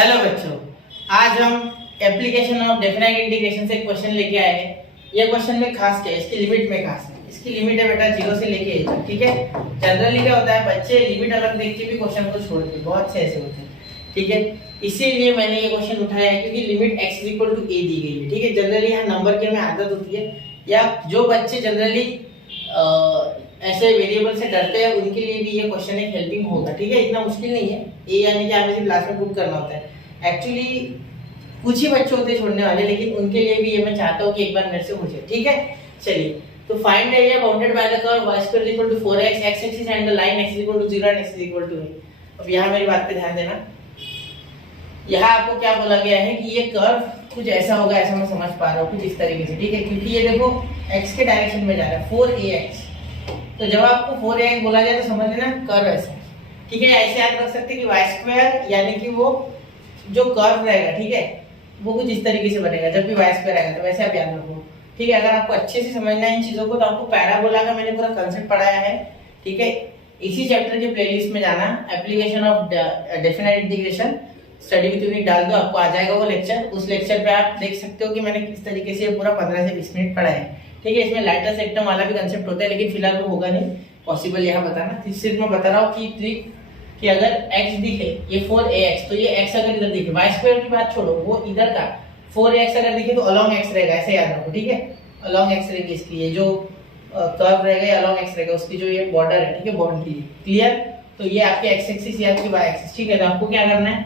Hello बच्चों, आज हम एप्लीकेशन ऑफ डेफिनाइट इंटीग्रेशन से एक क्वेश्चन लेके आए हैं। ये क्वेश्चन में खास क्या है, इसकी लिमिट में खास है। इसकी लिमिट है बेटा 0 से लेके a तक, ठीक है। जनरली क्या होता है, बच्चे लिमिट अलग देख के भी क्वेश्चन को छोड़ते हैं, बहुत से ऐसे होते हैं, ठीक है। इसीलिए मैंने ये क्वेश्चन उठाया है क्योंकि लिमिट x = a दी गई है, ठीक है। जनरली यहाँ नंबर की हमें आदत होती है, या जो बच्चे जनरली ऐसे वेरिएबल से डरते हैं उनके लिए भी ये क्वेश्चन एक हेल्पिंग होगा, ठीक है। इतना मुश्किल नहीं है ये, यानी कि हमें सिर्फ लास्ट में पुट करना होता है। एक्चुअली कुछ ही बच्चे होते हैं छोड़ने वाले, लेकिन उनके लिए भी ये मैं चाहता हूँ कि एक बार मेरे से पूछे, ठीक है। चलिए, तो find the area bounded by the curve y² = 4x, x axis and the line x = 0 and x = a। अब यहाँ मेरी बात पे ध्यान देना, यहाँ आपको क्या बोला गया है कि ये कर्व कुछ ऐसा होगा, ऐसा मैं समझ पा रहा हूँ कुछ इस तरीके से, ठीक है। क्योंकि ये देखो x के डायरेक्शन में जा रहा है 4ax, तो जब आपको 4ax बोला जाए तो समझ लेना कर्व ऐसा, ठीक है। ऐसे याद रख सकते हैं कि y² यानी कि वो जो कर्व रहेगा, ठीक है, वो कुछ इस तरीके से बनेगा जब भी y² आएगा, तो वैसे आप याद रखो, ठीक है। अगर आपको अच्छे से समझना है इन चीजों को तो आपको पैराबोला का मैंने पूरा कांसेप्ट पढ़ाया है, ठीक है। इसी चैप्टर के प्लेलिस्ट में जाना, application of definite integration study with unit डाल दो, आपको आ जाएगा वो लेक्चर। उस लेक्चर पे आप देख सकते हो कि मैंने किस तरीके से पूरा 15 से 20 मिनट पढ़ाया है, ठीक है। इसमें लाइटर सेक्टम वाला भी कंसेप्ट होता है, लेकिन फिलहाल वो होगा नहीं पॉसिबल यहाँ बताना। सिर्फ मैं बता रहा हूँ कि ट्रिक कि अगर x दिखे ये 4ax, तो ये x अगर इधर दिखे, y² की बात छोड़ो, वो इधर का 4ax अगर दिखे तो अलोंग x रहेगा, ऐसे याद रखो, ठीक है। अलोंग x रहेगी इसकी, ये जो कर्व रहेगा अलोंग x रहेगा, उसकी जो ये बॉर्डर है, ठीक है, बाउंड्री, क्लियर। तो ये आपके x एक्सिस, ये आपकी y एक्सिस, ठीक है। तो आपको क्या करना है,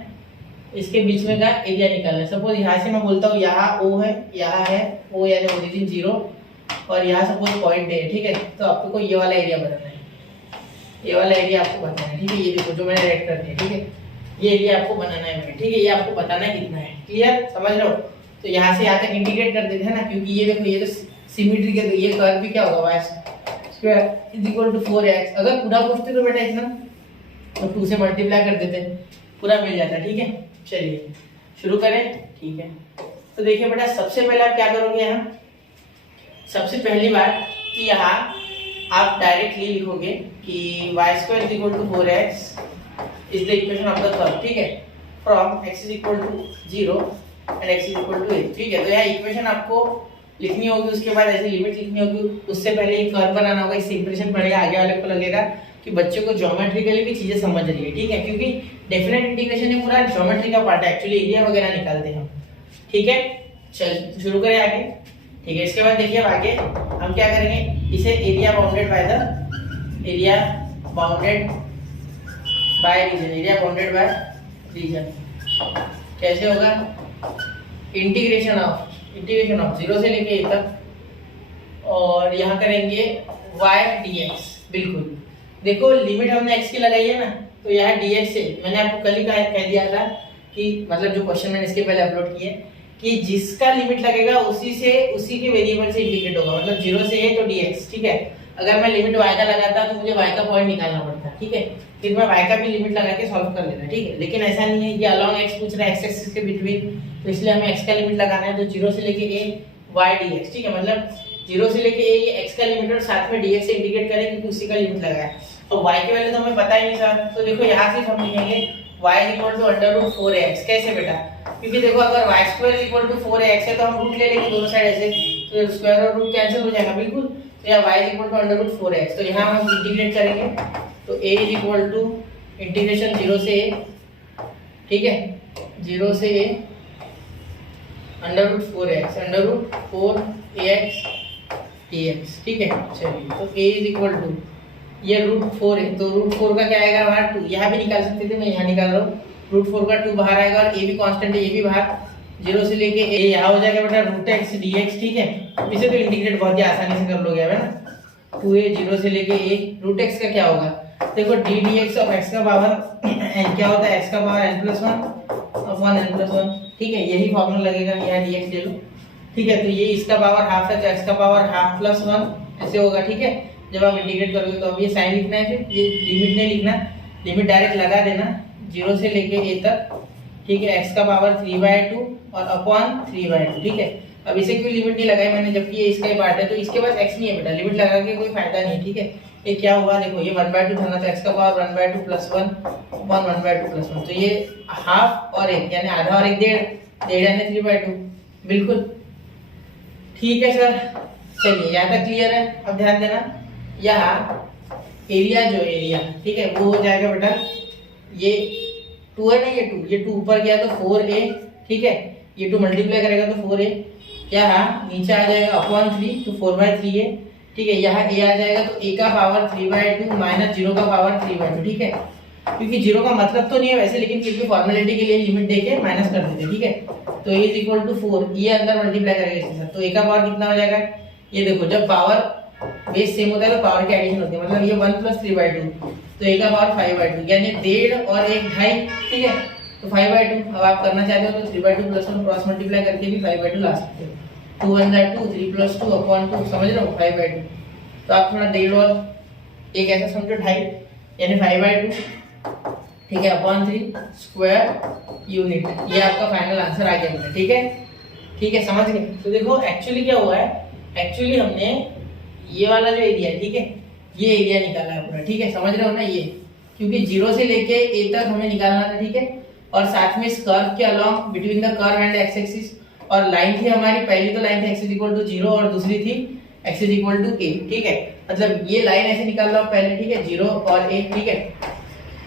इसके बीच में का एरिया निकालना है। सपोज यहाँ से मैं बोलता हूँ यहाँ O है, यहाँ है O यानी ओरिजिन 0, और यहाँ सपोज पॉइंट है, ठीक है। तो आपको ये वाला एरिया बनाना है, ये वाला एरिया आपको बताना है, ठीक है। ये देखो जो मैंने रेड कर दिया, ठीक है, ये एरिया आपको बनाना है, ठीक है। ये आपको बताना है कितना है, क्लियर, समझ लो। तो यहाँ से यहाँ तक इंटीग्रेट कर देते हैं ना, क्योंकि ये देखो ये तो सिमेट्रिक है, तो ये कर्व भी क्या होगा y² = 4x। अगर पूरा पूछते तो बेटा इतना तो 2 से मल्टीप्लाई कर देते, पूरा मिल जाता, ठीक है। चलिए शुरू करें, ठीक है। तो देखिए बेटा, सबसे पहले आप क्या करोगे, यहाँ सबसे पहली बात कि यहाँ आप डायरेक्टली लिखोगे कि y² = 4x is the equation of the curve, ठीक है, from x = 0 and x = a, ठीक है। तो यहाँ इक्वेशन आपको लिखनी होगी, उसके बाद ऐसे लिमिट लिखनी होगी, उससे पहले एक कर्व बनाना होगा। इससे इंप्रेशन पड़ेगा, आगे वाले को लगेगा कि बच्चे को ज्योमेट्रिकली भी चीजें समझ रही है, ठीक है। क्योंकि डेफिनेट इंटीग्रेशन ये पूरा ज्योमेट्री का पार्ट है, एक्चुअली एरिया वगैरह निकालते हैं हम, ठीक है। चल शुरू करें आगे, ठीक है। इसके बाद देखिए अब आगे हम क्या करेंगे, इसे area bounded by region, area bounded by region कैसे होगा, इंटीग्रेशन ऑफ 0 से लेके a तक, और यहाँ करेंगे y dx। बिल्कुल देखो लिमिट हमने x की लगाई है ना, तो यहाँ dx से मैंने आपको कल ही कह दिया था कि मतलब जो क्वेश्चन मैंने इसके पहले अपलोड किए कि जिसका लिमिट लगेगा उसी के वेरिएबल से इंटीग्रेट होगा, मतलब 0 से a तो dx, ठीक है। अगर मैं लिमिट y का लगाता तो मुझे y का पॉइंट निकालना पड़ता, ठीक है, फिर मैं y का भी लिमिट लगा के सॉल्व कर लेता, ठीक है। लेकिन ऐसा नहीं है, ये अलोंग x पूछ रहा है, x एक्सिस के बिटवीन, तो इसलिए हमें x का लिमिट लगाना है। तो 0 से लेके a y dx, ठीक है, मतलब 0 से लेके a ये x का लिमिट और साथ में dx से इंटीग्रेट करें क्योंकि उसी का लिमिट लगाया है। तो y के वैल्यू तो हमें पता ही नहीं सर, तो देखो यहाँ सिर्फ हम लिखेंगे y = √4ax। कैसे बेटा, क्योंकि देखो अगर y² = 4ax है तो हम रूट ले लेंगे दोनों साइड ऐसे, तो स्क्वायर और रूट कैंसिल हो जाएगा, बिल्कुल। तो यहाँ y = √4ax, तो यहाँ हम इंटीग्रेट करेंगे, तो a इंटीग्रेशन 0 से a, ठीक है, 0 से a √4ax dx, ठीक है। चलिए, तो a ये √4 है, तो √4 का क्या आएगा बाहर 2, यहाँ भी निकाल सकते थे, मैं यहाँ निकाल रहा हूँ, √4 का 2 बाहर आएगा, और a भी कांस्टेंट है, ये भी बाहर, 0 से लेके a यहाँ हो जाएगा बेटा √x dx, ठीक है। इसे तो इंटीग्रेट बहुत ही आसानी से कर लोगे, है ना। 2a 0 से लेके a, √x का क्या होगा, देखो d dx ऑफ x का पावर n क्या होता है, x का पावर n+1 अपॉन n+1, ठीक है। यही फॉर्मूला लगेगा, यहाँ dx ले लो, ठीक है। तो ये इसका पावर हाफ है, तो x का पावर हाफ +1 ऐसे होगा, ठीक है। जब आप इंटीग्रेट करोगे तो अब ये साइन लिखना है, फिर ये लिमिट नहीं लिखना, लिमिट डायरेक्ट लगा देना 0 से लेके a तक, ठीक है। x का पावर 3/2 और अपॉन 3/2, ठीक है। अब इसे क्यों लिमिट नहीं लगाई मैंने, जबकि ये इसका ही पार्ट है, तो इसके पास x नहीं है बेटा, लिमिट लगा के कोई फायदा नहीं है, ठीक है। ये क्या हुआ, देखो ये 1/2 था ना, तो x का पावर 1/2 +1 अपॉन 1/2 प्लस 1। तो ये हाफ और 1 यानी आधा और 1 1.5 यानी 3/2। बिल्कुल ठीक है सर। चलिए यहाँ तक क्लियर है। अब ध्यान देना, यहाँ एरिया जो एरिया ठीक है वो हो जाएगा बेटा, ये 2 है ना, ये 2 ऊपर गया तो 4a ठीक है, ये 2 मल्टीप्लाई करेगा तो 4a, यहाँ नीचे आ जाएगा अपॉन 3 तो 4/3 है ठीक है। यहाँ a आ जाएगा तो a का पावर 3/2 माइनस 0 का पावर 3/2 ठीक है। क्योंकि 0 का मतलब तो नहीं है वैसे, लेकिन फिर भी फॉर्मेलिटी के लिए लिमिट देके माइनस कर देते ठीक है। तो a इज इक्वल टू 4, ये अंदर मल्टीप्लाई करेगा इसके साथ, तो a का पावर कितना हो जाएगा, ये देखो जब पावर बेस सेम होता है तो पावर की एडिशन होती है, मतलब ये 1 + 3/2 तो a का पावर 5/2 यानी 1.5 और 1 2.5 ठीक है। तो 5/2 अब आप करना चाहते हो तो 3/2 प्लस 1 क्रॉस मल्टीप्लाई करके भी 5/2 ला सकते हो। 2 1 2 3 + 2 अपॉन 2 समझ रहे हो 5/2। तो आप थोड़ा 1.5 और एक ऐसा समझो 2.5 यानी 5/2 ठीक है अपॉन 3 स्क्वायर यूनिट। ये आपका फाइनल आंसर आ गया बेटा ठीक है। ठीक है समझ गए। तो देखो एक्चुअली क्या हुआ है, एक्चुअली हमने ये वाला जो एरिया है ठीक है, ये एरिया निकाला है पूरा ठीक है, समझ रहे हो ना ये, क्योंकि 0 से लेके a तक हमें निकालना था ठीक है। और साथ में इस कर्व के along between the curve and x axis, और लाइन थी हमारी, पहली तो लाइन थी x = 0 और दूसरी थी x = a ठीक है। मतलब ये लाइन ऐसे निकाल लो पहले ठीक है, 0 और a ठीक है।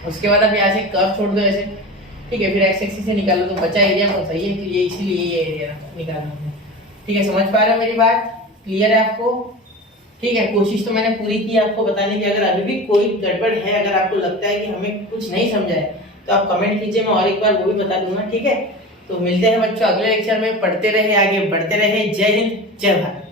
उसके बाद अब यहाँ से कर्व छोड़ दो ऐसे ठीक है, फिर एक्स एक्सिस से निकालो तो बचा एरिया कौन सा, ये इसीलिए ये एरिया निकालना है ठीक है। समझ पा रहे हो मेरी बात, क्लियर है आपको ठीक है। कोशिश तो मैंने पूरी की आपको बताने की, अगर अभी भी कोई गड़बड़ है, अगर आपको लगता है कि हमें कुछ नहीं समझा है तो आप कमेंट कीजिए, मैं और एक बार वो भी बता दूंगा ठीक है। तो मिलते हैं बच्चों अगले लेक्चर में, पढ़ते रहे आगे बढ़ते रहे। जय हिंद जय भारत।